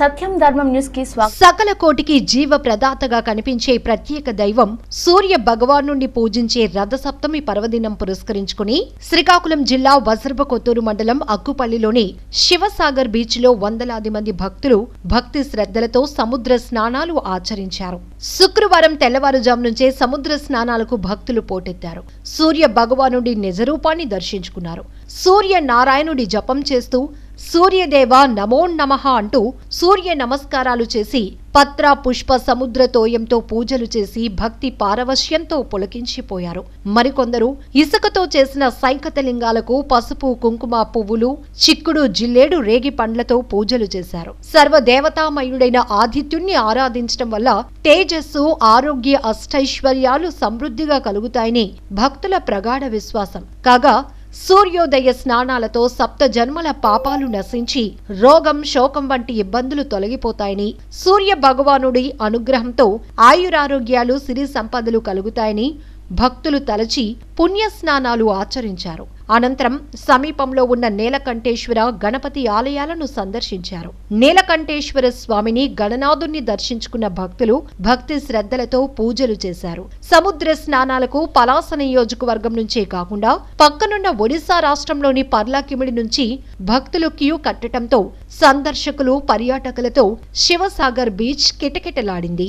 సత్యం ధర్మం న్యూస్ కి స్వాగతం. సకల కోటికి జీవ ప్రదాతగా కనిపించే ప్రత్యేక దైవం సూర్య భగవానుడిని పూజించే రథసప్తమి పర్వదినం పురస్కరించుకుని శ్రీకాకుళం జిల్లా వజ్రపకొత్తూరు మండలం అక్కుపల్లిలోని శివసాగర్ బీచ్ లో వందలాది మంది భక్తులు భక్తి శ్రద్ధలతో సముద్ర స్నానాలు ఆచరించారు. శుక్రవారం తెల్లవారుజాము నుంచే సముద్ర స్నానాలకు భక్తులు పోటెత్తారు. సూర్య భగవానుడి నిజరూపాన్ని దర్శించుకున్నారు. సూర్య నారాయణుడి జపం చేస్తూ సూర్యదేవ నమో నమః అంటూ సూర్య నమస్కారాలు చేసి పత్ర పుష్ప సముద్ర తోయంతో పూజలు చేసి భక్తి పారవశ్యంతో పులకించిపోయారు. మరికొందరు ఇసుకతో చేసిన సైకతలింగాలకు పసుపు కుంకుమ పువ్వులు చిక్కుడు జిల్లేడు రేగి పండ్లతో పూజలు చేశారు. సర్వదేవతామయుడైన ఆదిత్యుణ్ణి ఆరాధించడం వల్ల తేజస్సు ఆరోగ్య అష్టైశ్వర్యాలు సమృద్ధిగా కలుగుతాయని భక్తుల ప్రగాఢ విశ్వాసం. కాగా సూర్యోదయ స్నానాలతో సప్త జన్మల పాపాలు నశించి రోగం శోకం వంటి ఇబ్బందులు తొలగిపోతాయని, సూర్య భగవానుడి అనుగ్రహంతో ఆయురారోగ్యాలు సిరి సంపదలు కలుగుతాయని భక్తులు తలచి పుణ్య స్నానాలు ఆచరించారు. అనంతరం సమీపంలో ఉన్న నీలకంఠేశ్వర గణపతి ఆలయాలను సందర్శించారు. నీలకంఠేశ్వర స్వామిని గణనాథుణ్ణి దర్శించుకున్న భక్తులు భక్తి శ్రద్ధలతో పూజలు చేశారు. సముద్ర స్నానాలకు పలాస నియోజకవర్గం నుంచే కాకుండా పక్కనున్న ఒడిశా రాష్ట్రంలోని పర్లాకిమిడి నుంచి భక్తులు క్యూ కట్టడంతో సందర్శకులు పర్యాటకులతో శివసాగర్ బీచ్ కిటకిటలాడింది.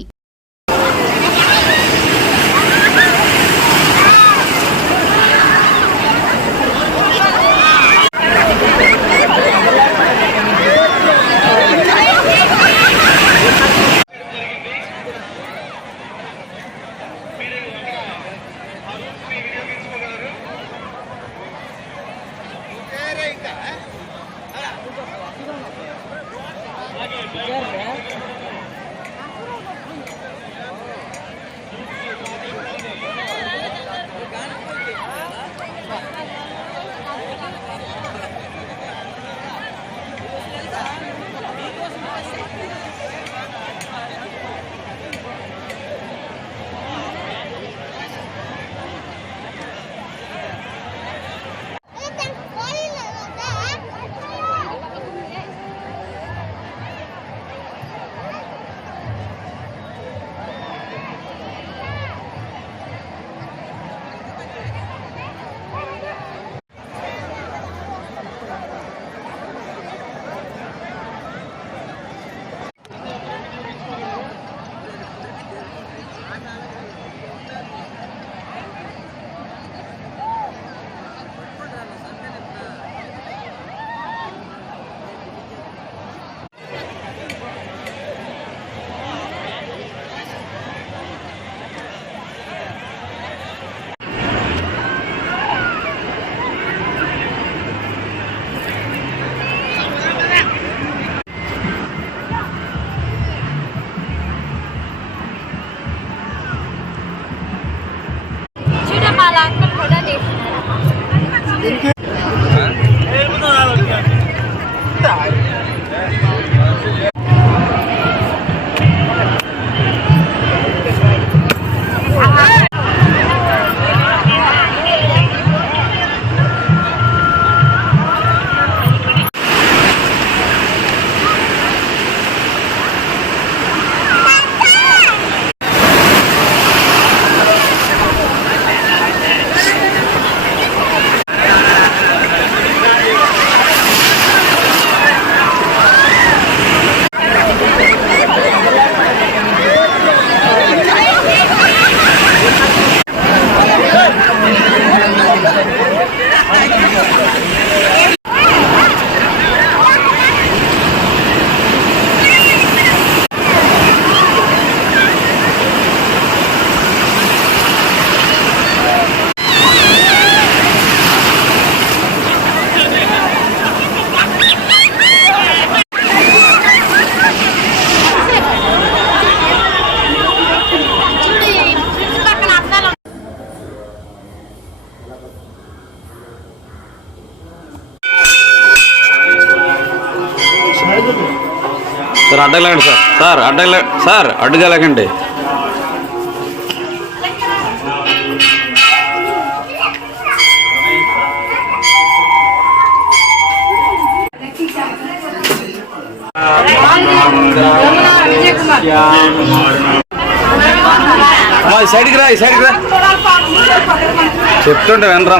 సార్ అడ్డగలండి సార్ అడ్డుగలకండి. సైడ్కి రా, సైడ్కి రా, చెప్తుంటే వినరా.